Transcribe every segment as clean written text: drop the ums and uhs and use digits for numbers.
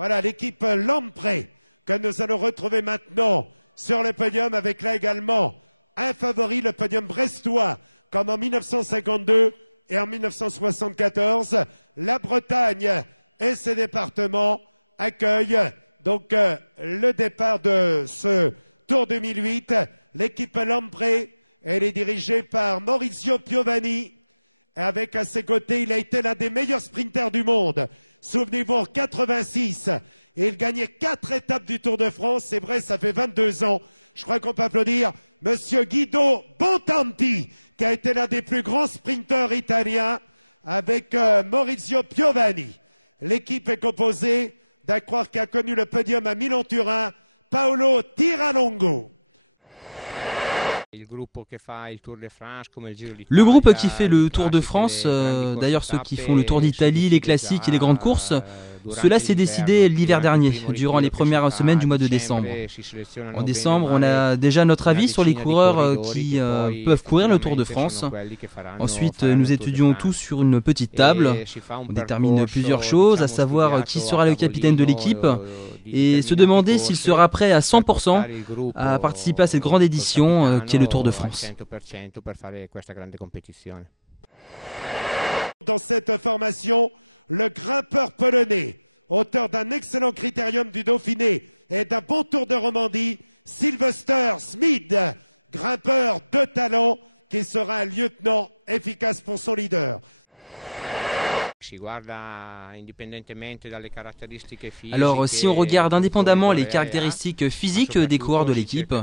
Voilà l'équipe Lamprey que nous allons retrouver maintenant sur le podium avec là également un favori, le podium brestois, comme en 1952 et en 1974. La Bretagne et ses départements accueillent donc le départ de ce Tour 2008. L'équipe Lamprey, elle est dirigée par Maurizio Piovani. Avec à ses côtés, il a été l'un des meilleurs sprinters du monde. Souvenez-vous, en 86, et il gagnait 4 étapes du Tour de France. C'est vrai, ça fait 22 ans. Je crois qu'on peut applaudir Monsieur Guido Bontempi, qui a été l'un des plus grands sprinteurs italiens, avec Maurizio Piovani. L'équipe est composée d'un coureur qui a connu le podium à Milan-Turin, Paolo Tiralongo. Le groupe qui fait le Tour de France, d'ailleurs ceux qui font le Tour d'Italie, les classiques et les grandes courses, cela s'est décidé l'hiver dernier, durant les premières semaines du mois de décembre. En décembre, on a déjà notre avis sur les coureurs qui peuvent courir le Tour de France. Ensuite, nous étudions tous sur une petite table. On détermine plusieurs choses, à savoir qui sera le capitaine de l'équipe et se demander s'il sera prêt à 100% à participer à cette grande édition qui est le Tour de France. Dans cette formation, le grimpeur polonais, auteur d'un excellent critérium du Dauphiné et d'un bon Tour de Romandie, Sylvester Smith, grimpeur de talent qui sera un lieutenant efficace pour son leader. Alors, si on regarde indépendamment les caractéristiques physiques des coureurs de l'équipe,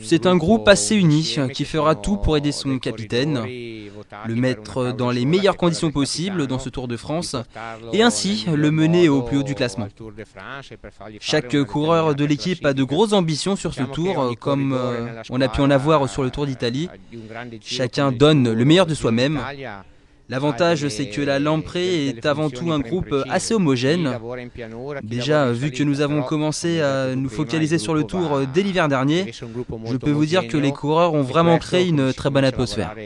c'est un groupe assez uni qui fera tout pour aider son capitaine, le mettre dans les meilleures conditions possibles dans ce Tour de France et ainsi le mener au plus haut du classement. Chaque coureur de l'équipe a de grosses ambitions sur ce tour, comme on a pu en avoir sur le Tour d'Italie. Chacun donne le meilleur de soi-même. L'avantage, c'est que la Lamprey est avant tout un groupe assez homogène. Déjà, vu que nous avons commencé à nous focaliser sur le Tour dès l'hiver dernier, je peux vous dire que les coureurs ont vraiment créé une très bonne atmosphère.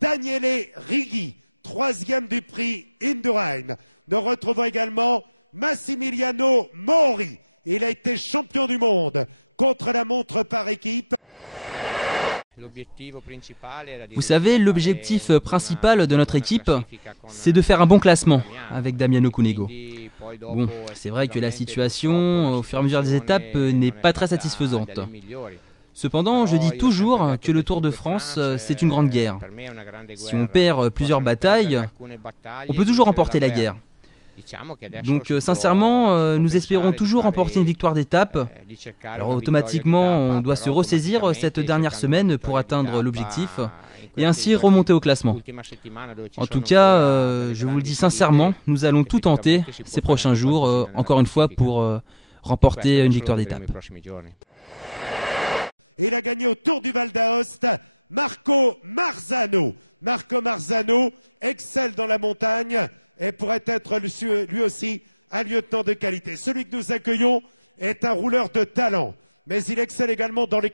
Daniele Righi, 3e du prix Indurain. Nous retrouvons également Massimiliano Mori. Il a été champion du monde contre la montre par équipe. Vous savez, l'objectif principal de notre équipe, c'est de faire un bon classement avec Damiano Cunego. Bon, c'est vrai que la situation, au fur et à mesure des étapes, n'est pas très satisfaisante. Cependant, je dis toujours que le Tour de France, c'est une grande guerre. Si on perd plusieurs batailles, on peut toujours remporter la guerre. Donc sincèrement, nous espérons toujours remporter une victoire d'étape. Alors automatiquement, on doit se ressaisir cette dernière semaine pour atteindre l'objectif et ainsi remonter au classement. En tout cas, je vous le dis sincèrement, nous allons tout tenter ces prochains jours, encore une fois, pour remporter une victoire d'étape. Il a gagné au Tour du Val d'Aoste, Marco Marzano. Marco Marzano excelle dans la montagne et pourrait être lui aussi un lieutenant de qualité. Celui que nous accueillons est un rouleur de talent, mais il excelle également dans les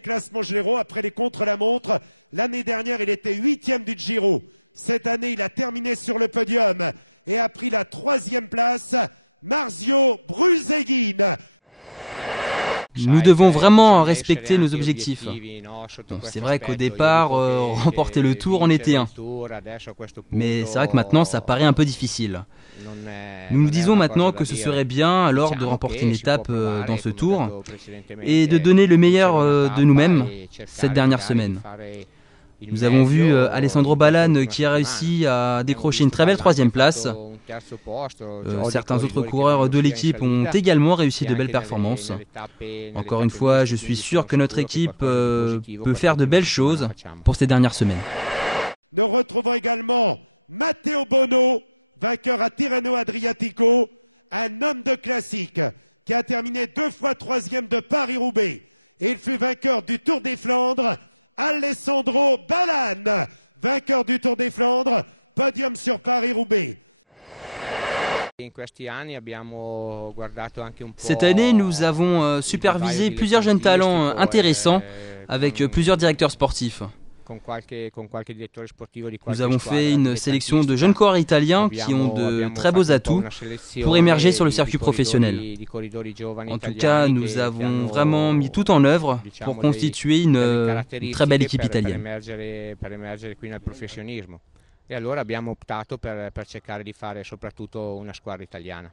classements généraux, après les contre-la-montre. L'année dernière, il était 8e du Giro. Cette année, il a terminé sur le podium et a pris la 3e place. Marzio Bruseghin. Nous devons vraiment respecter nos objectifs. C'est vrai qu'au départ, remporter le Tour en était un. Mais c'est vrai que maintenant, ça paraît un peu difficile. Nous nous disons maintenant que ce serait bien alors de remporter une étape dans ce Tour et de donner le meilleur de nous-mêmes cette dernière semaine. Nous avons vu Alessandro Ballan qui a réussi à décrocher une très belle 3e place. Certains autres coureurs de l'équipe ont également réussi de belles performances. Encore une fois, je suis sûr que notre équipe peut faire de belles choses pour ces dernières semaines. Nous retrouvons également Matteo Bono, vainqueur à Tirreno Adriatico, un homme de classique qui a terminé 2 fois 3e de Paris-Roubaix. Et il fut vainqueur du Tour des Flandres. Alessandro Ballan, vainqueur du Tour des Flandres, podium sur Paris-Roubaix. Cette année, nous avons supervisé plusieurs jeunes talents intéressants avec plusieurs directeurs sportifs. Nous avons fait une sélection de jeunes coureurs italiens qui ont de très beaux atouts pour émerger sur le circuit professionnel. En tout cas, nous avons vraiment mis tout en œuvre pour constituer une très belle équipe italienne. E allora abbiamo optato per cercare di fare soprattutto una squadra italiana.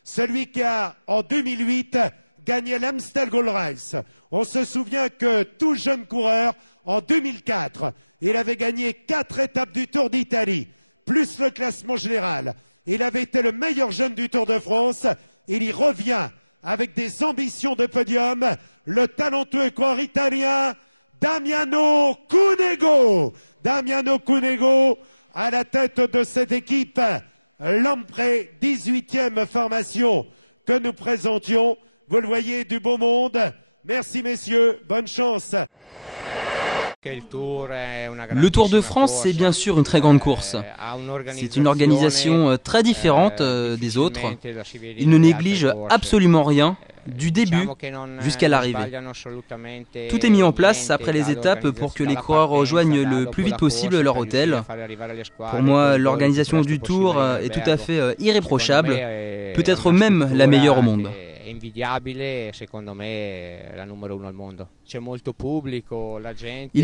Celui qui a, en 2008, gagné l'Amstel Gold Race. On se souvient que tout jeune coureur, en 2004, il avait gagné 4 étapes du Tour d'Italie, plus le classement général. Il avait été le meilleur jeune du Tour de France. Il y revient avec des ambitions de podium. Le talentueux coureur italien Damiano Cunego. Damiano Cunego à la tête de cette équipe. Lampre, 18e formation que nous présentions. Vous le voyez, du beau monde. Merci messieurs, bonne chance. Le Tour de France, c'est bien sûr une très grande course. C'est une organisation très différente des autres. Il ne néglige absolument rien, du début jusqu'à l'arrivée. Tout est mis en place après les étapes pour que les coureurs rejoignent le plus vite possible leur hôtel. Pour moi, l'organisation du Tour est tout à fait irréprochable, peut-être même la meilleure au monde. Il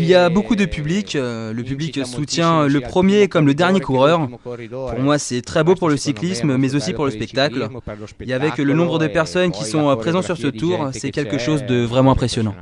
y a beaucoup de public, le public soutient le premier comme le dernier coureur. Pour moi, c'est très beau pour le cyclisme, mais aussi pour le spectacle. Et avec le nombre de personnes qui sont présentes sur ce tour, c'est quelque chose de vraiment impressionnant.